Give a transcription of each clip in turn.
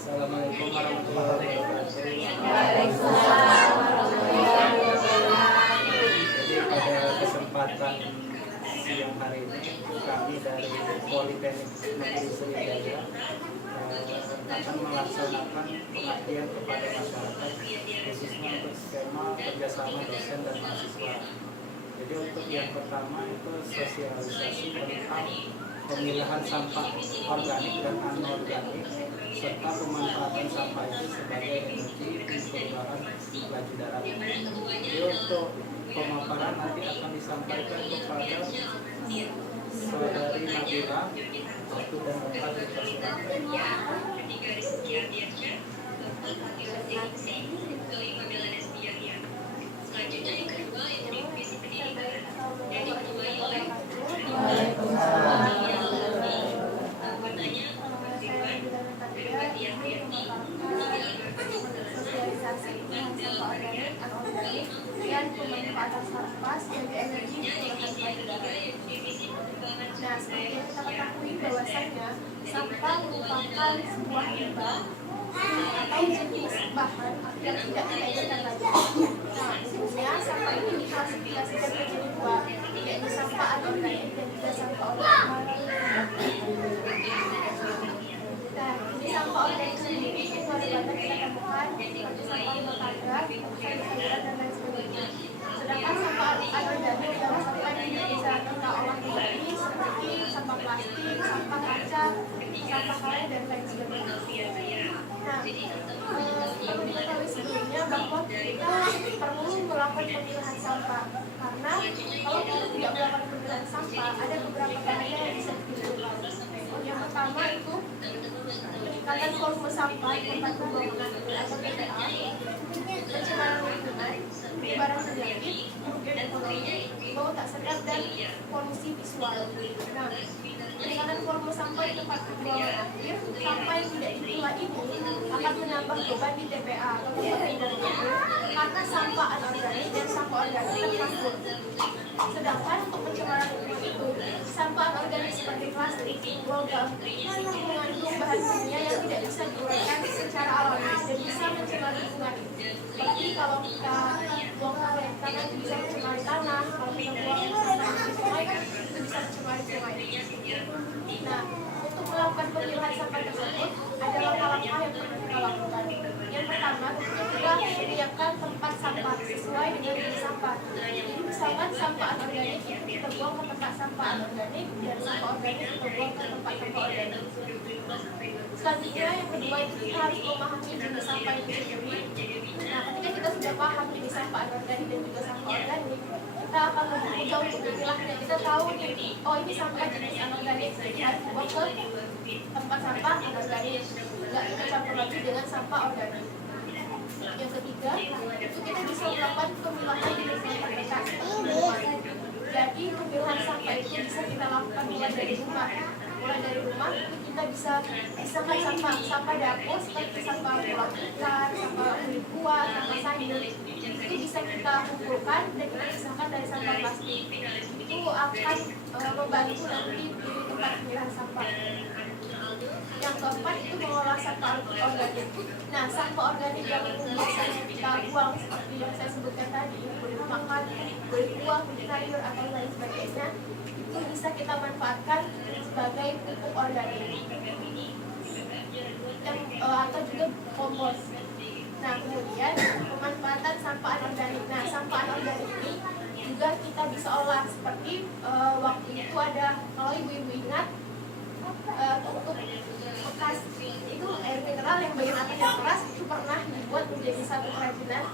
Assalamualaikum warahmatullahi wabarakatuh. Waalaikumsalam warahmatullahi wabarakatuh. Jadi pada kesempatan siang hari ini kami dari Politeknik Negeri Sriwijaya akan melaksanakan pengabdian kepada masyarakat khususnya untuk skema kerjasama dosen dan mahasiswa. Jadi untuk yang pertama itu sosialisasi tentang pemilahan sampah organik dan anorganik serta pemanfaatan sampah itu sebagai energi perubahan laju darat. Jadi untuk pemaparan nanti akan disampaikan kepada saudari Nabila. Waktu dan tempat dipersilakan. Sosialisasi sampah organik, anorganik, dan pemanfaatan sampah sebagai energi perubahan laju darat. Nah, seperti yang kita ketahui bahwasannya sampah merupakan sebuah limbah atau jenis bahan yang tidak terelakkan lagi. Nah, umumnya sampah ini diklasifikasikan menjadi dua, yaitu sampah anorganik dan juga sampah organik. Nah, di sampah organik sendiri itu ada banyak kita temukan seperti sampah rumah tangga, sayur-sayuran dan lain sebagainya. Sedangkan sampah anorganik adalah sampah yang tidak bisa kita olah kembali seperti sampah plastik, sampah kaca, sampah karet dan lain sebagainya. Nah, perlu diketahui sebelumnya bahwa kita perlu melakukan pemilahan sampah karena kalau kita tidak melakukan pemilahan sampah ada beberapa bahaya yang bisa ditimbulkan. Yang pertama itu peningkatan volume sampah di tempat pembangunan atau TPA, pencemaran lingkungan, penyebaran penyakit, kerugian ekonomi, bau tak sedap dan polusi visual. Nah, peningkatan volume sampah di tempat pembuangan akhir, sampah yang tidak diolah ini akan menambah beban di TPA atau tempat pembuangan karena sampah anorganik dan sampah organik tercampur. Sedangkan untuk pencemaran lingkungan itu, sampah anorganik seperti plastik, logam, mengandung bahan kimia yang tidak bisa diuraikan secara alami dan bisa mencemari lingkungan. Seperti kalau kita buang sampah di tanah itu bisa mencemari tanah, kalau kita buang sampah di sungai kan itu bisa mencemari sungai. Nah, untuk melakukan pemilahan sampah tersebut ada langkah-langkah yang perlu kita lakukan. Yang pertama, kita menyiapkan tempat sampah sesuai dengan jenis sampah. Jadi misalkan sampah anorganik kita buang ke tempat sampah anorganik dan sampah organik kita buang ke tempat sampah organik. Selanjutnya yang kedua itu kita harus memahami jenis sampah itu sendiri. Nah, ketika kita sudah paham jenis sampah anorganik dan juga sampah organik, kita akan lebih mudah untuk memilahnya. Kita tahu nih, oh ini sampah jenis anorganik, kita harus buang ke tempat sampah anorganik, nggak kita campur lagi dengan sampah organik. Yang ketiga, itu kita bisa melakukan pemilahan di lingkungan terdekat. Jadi pemilahan sampah itu bisa kita lakukan mulai dari rumah. Mulai dari rumah itu kita bisa pisahkan sampah dapur seperti sampah pulang ikan, sampah kulit buah, sampah sayur. Itu bisa kita kumpulkan dan kita pisahkan dari sampah plastik. Itu akan membantu nanti di tempat pemilahan sampah. Yang keempat itu mengolah sampah organik. Nah, sampah organik yang biasanya kita buang seperti yang saya sebutkan tadi, kulit makan, kulit buah, kulit sayur atau lain sebagainya, itu bisa kita manfaatkan sebagai pupuk organik atau juga kompos. Nah, kemudian pemanfaatan sampah anorganik. Nah, sampah anorganik ini juga kita bisa olah seperti waktu itu ada, kalau ibu-ibu ingat, untuk bekas itu air mineral yang bagian atasnya keras itu pernah dibuat menjadi satu kerajinan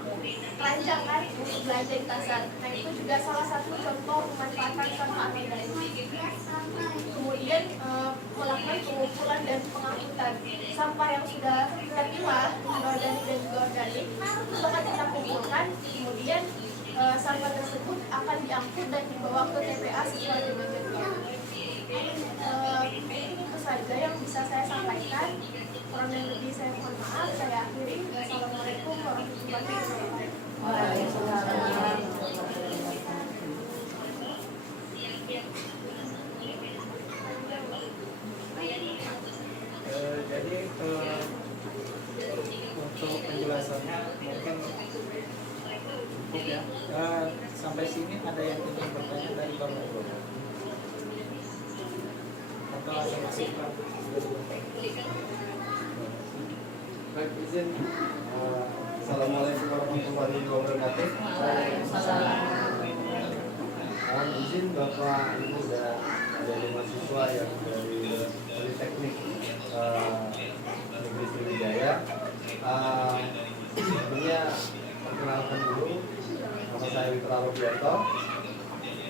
keranjang kan untuk belanja di pasar. Nah, itu juga salah satu contoh pemanfaatan sampah anorganik. Kemudian melakukan pengumpulan dan pengangkutan sampah yang sudah kita pilah, organik dan juga organik, itu akan kita kumpulkan. Kemudian sampah tersebut akan diangkut dan dibawa ke TPA sesuai dengan jadwal. Itu saja yang bisa saya sampaikan. Kurang dan lebih saya mohon maaf. Saya akhiri. Wassalamualaikum warahmatullahi wabarakatuh. Waalaikumsalam. Jadi setelah selesai. Baik, izin. Assalamualaikum warahmatullahi wabarakatuh. Izin Bapak Ibu dan dari mahasiswa yang dari Politeknik Negeri Sriwijaya. Sebelumnya perkenalkan dulu, nama saya Witra Robianto.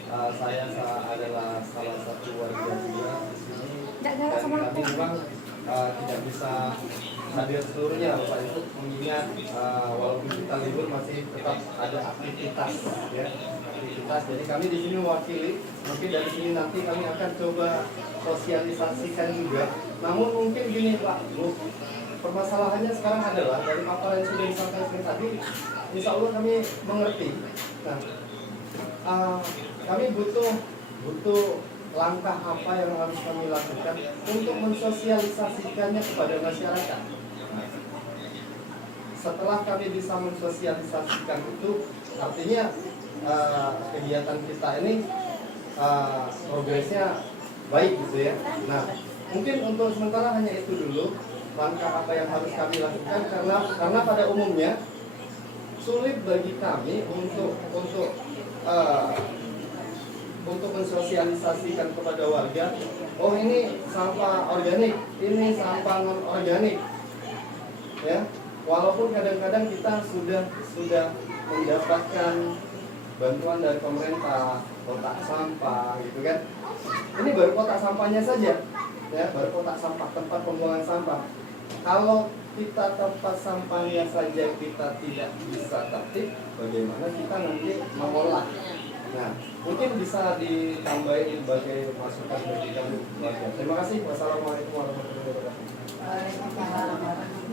Saya adalah salah satu warga juga di sini. Dan kami memang tidak bisa hadir seluruhnya Bapak Ibu, mengingat walaupun kita libur masih tetap ada aktivitas ya, aktivitas. Jadi kami di sini mewakili, mungkin dari sini nanti kami akan coba sosialisasikan juga. Namun mungkin gini Pak Bu, permasalahannya sekarang adalah dari paparan yang sudah disampaikan tadi, insya Allah kami mengerti. Nah, kami butuh langkah apa yang harus kami lakukan untuk mensosialisasikannya kepada masyarakat. Nah, setelah kami bisa mensosialisasikan itu, artinya kegiatan kita ini progresnya baik gitu ya. Nah, mungkin untuk sementara hanya itu dulu langkah apa yang harus kami lakukan, karena pada umumnya sulit bagi kami untuk mensosialisasikan kepada warga, oh ini sampah organik, ini sampah non organik, ya. Walaupun kadang-kadang kita sudah mendapatkan bantuan dari pemerintah, kotak sampah, gitu kan. Ini baru kotak sampahnya saja, ya, baru kotak sampah, tempat pembuangan sampah. Kalau kita tempat sampahnya saja kita tidak bisa tertib, bagaimana kita nanti mengolah? Nah, mungkin bisa ditambahin sebagai masukan bagi kami. Terima kasih. Wassalamualaikum warahmatullahi wabarakatuh. Waalaikumsalam.